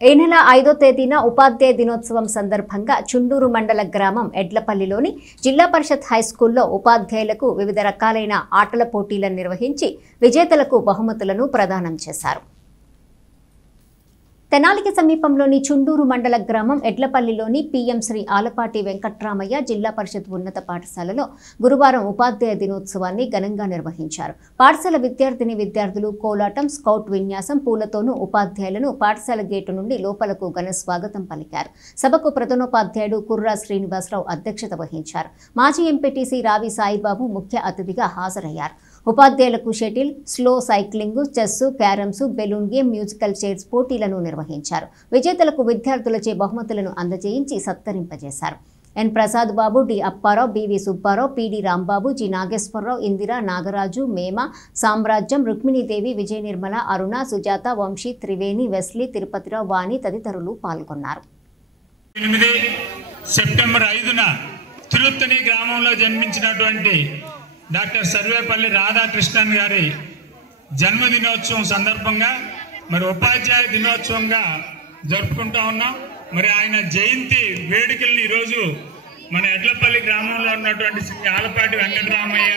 ఈ నెల 5వ తేదీన ఉపాధ్యాయ దినోత్సవం సందర్భంగా చుండూరు మండల గ్రామం ఎడ్లపల్లిలోని జిల్లా పరిషత్ హైస్కూల్లో ఉపాధ్యాయులకు వివిధ రకాలైన ఆటల పోటీలను నిర్వహించి విజేతలకు బహుమతులను ప్రదానం చేశారు. తెనాలికి సమీపంలోని చుండూరు మండల గ్రామం ఎడ్లపల్లిలోని పీఎం శ్రీ ఆలపాటి వెంకట్రామయ్య జిల్లా పరిషత్ ఉన్నత పాఠశాలలో గురువారం ఉపాధ్యాయ దినోత్సవాన్ని ఘనంగా నిర్వహించారు. పాఠశాల విద్యార్థులు కోలాటం, స్కౌట్ విన్యాసం, పూలతోనూ ఉపాధ్యాయులను పాఠశాల గేటు నుండి లోపలకు ఘన స్వాగతం పలికారు. సభకు ప్రధానోపాధ్యాయుడు కుర్రా శ్రీనివాసరావు అధ్యక్షత వహించారు. మాజీ ఎంపీటీసీ రావి సాయిబాబు ముఖ్య అతిథిగా హాజరయ్యారు. ఉపాధ్యాయులకు shuttle, slow cycling, chess, carroms, balloon game, musical chairs పోటీలను నిర్వహించారు. విజేతలకు విద్యార్థులచే బహుమతులను అందజేయించి సత్కరింపజేశారు. ఎన్ ప్రసాద్ బాబు, డి అప్పారావు, బివి సుబ్బారావు, పిడి రాంబాబు, జి నాగేశ్వరరావు, ఇందిరా, నాగరాజు, మేమ, సామ్రాజ్యం, రుక్మిణీదేవి, విజయ నిర్మల, అరుణ, సుజాత, వంశీ, త్రివేణి, వెస్లీ, తిరుపతిరావు, వాణి తదితరులు పాల్గొన్నారు. 8 సెప్టెంబర్ 5న తిరుత్తని గ్రామంలో జన్మించినటువంటి డాక్టర్ సర్వేపల్లి రాధాకృష్ణన్ గారి జన్మదినోత్సవం సందర్భంగా మరి ఉపాధ్యాయ దినోత్సవంగా జరుపుకుంటా ఉన్నాం. మరి ఆయన జయంతి వేడుకల్ని ఈరోజు మన ఎడ్లపల్లి గ్రామంలో ఉన్నటువంటి శ్రీ ఆలపాటి వెంకటరామయ్య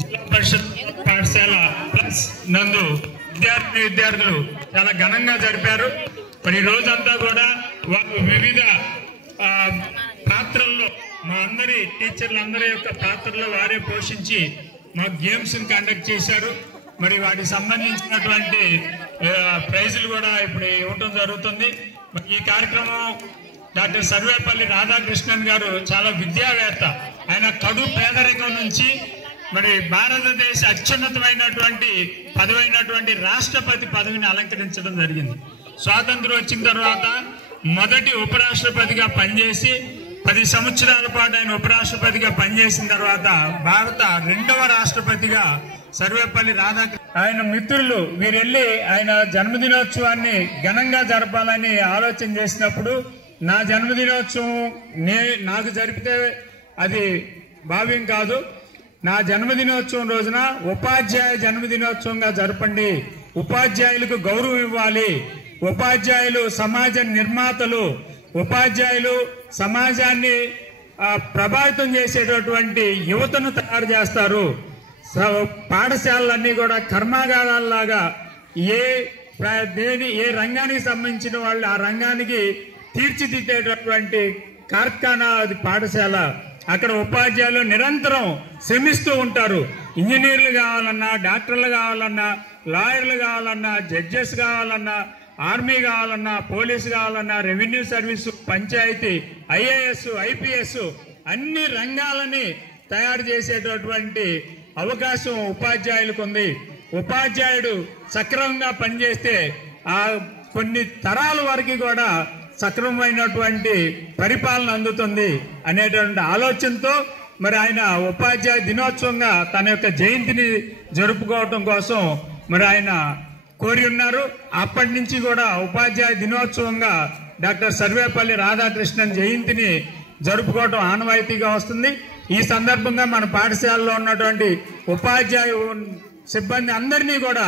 జిల్లా పరిషత్ పాఠశాల ప్లస్ నందు విద్యార్థులు చాలా ఘనంగా జరిపారు. మరి ఈ రోజంతా కూడా వారు వివిధ పాత్రల్లో మా అందరి టీచర్లందరి యొక్క పాత్రలో వారే పోషించి మా గేమ్స్ కండక్ట్ చేశారు. మరి వాటికి సంబంధించినటువంటి ప్రైజులు కూడా ఇప్పుడు ఇవ్వటం జరుగుతుంది. ఈ కార్యక్రమం డాక్టర్ సర్వేపల్లి రాధాకృష్ణన్ గారు చాలా విద్యావేత్త. ఆయన కడు పేదరికం నుంచి మరి భారతదేశ అత్యున్నతమైనటువంటి పదవైనటువంటి రాష్ట్రపతి పదవిని అలంకరించడం జరిగింది. స్వాతంత్రం వచ్చిన తర్వాత మొదటి ఉపరాష్ట్రపతిగా పనిచేసి 10 సంవత్సరాల పాటు ఆయన ఉపరాష్ట్రపతిగా పనిచేసిన తర్వాత భారత 2వ రాష్ట్రపతిగా సర్వేపల్లి రాధాకృష్ణ ఆయన మిత్రులు వీరెళ్ళి ఆయన జన్మదినోత్సవాన్ని ఘనంగా జరపాలని ఆలోచన చేసినప్పుడు నా జన్మదినోత్సవం నాకు జరిపితే అది భావ్యం కాదు, నా జన్మదినోత్సవం రోజున ఉపాధ్యాయ జన్మదినోత్సవంగా జరపండి, ఉపాధ్యాయులకు గౌరవం ఇవ్వాలి, ఉపాధ్యాయులు సమాజ నిర్మాతలు, ఉపాధ్యాయులు సమాజాన్ని ప్రభావితం చేసేటటువంటి యువతను తయారు చేస్తారు, పాఠశాలలన్నీ కూడా కర్మాగారాల్లాగా ఏ రంగానికి సంబంధించిన వాళ్ళు ఆ రంగానికి తీర్చిదిద్దేటటువంటి కార్ఖానా అది పాఠశాల. అక్కడ ఉపాధ్యాయులు నిరంతరం శ్రమిస్తూ ఉంటారు. ఇంజనీర్లు కావాలన్నా, డాక్టర్లు కావాలన్నా, లాయర్లు కావాలన్నా, జడ్జెస్ కావాలన్నా, ఆర్మీ కావాలన్నా, పోలీసు కావాలన్నా, revenue service, panchayat, IAS, IPS అన్ని రంగాలని తయారు చేసేటటువంటి అవకాశం ఉపాధ్యాయులకు ఉంది. ఉపాధ్యాయుడు సక్రమంగా పనిచేస్తే ఆ కొన్ని తరాల వరకు కూడా సక్రమమైనటువంటి పరిపాలన అందుతుంది అనేటువంటి ఆలోచనతో మరి ఆయన ఉపాధ్యాయ దినోత్సవంగా తన యొక్క జయంతిని జరుపుకోవటం కోసం మరి ఆయన కోరి ఉన్నారు. అప్పటి నుంచి కూడా ఉపాధ్యాయ దినోత్సవంగా డాక్టర్ సర్వేపల్లి రాధాకృష్ణన్ జయంతిని జరుపుకోవటం ఆనవాయితీగా వస్తుంది. ఈ సందర్భంగా మన పాఠశాలలో ఉన్నటువంటి ఉపాధ్యాయ సిబ్బంది అందరినీ కూడా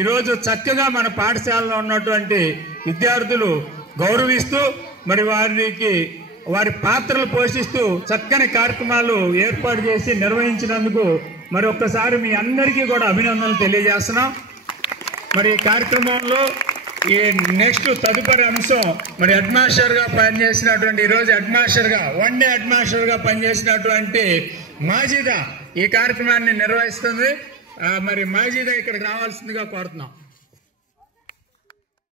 ఈరోజు చక్కగా మన పాఠశాలలో ఉన్నటువంటి విద్యార్థులు గౌరవిస్తూ మరి వారి పాత్రలు పోషిస్తూ చక్కని కార్యక్రమాలు ఏర్పాటు చేసి నిర్వహించినందుకు మరి ఒక్కసారి మీ అందరికీ కూడా అభినందనలు తెలియజేస్తున్నాం. మరి ఈ కార్యక్రమంలో ఈ తదుపరి అంశం మరి హెడ్ మాస్టర్గా పనిచేసినటువంటి ఈరోజు హెడ్ మాస్టర్గా 1 డే హెడ్ మాస్టర్గా పనిచేసినటువంటి మాజిదా ఈ కార్యక్రమాన్ని నిర్వహిస్తుంది. మరి మాజిదా ఇక్కడికి రావాల్సిందిగా కోరుతున్నాం.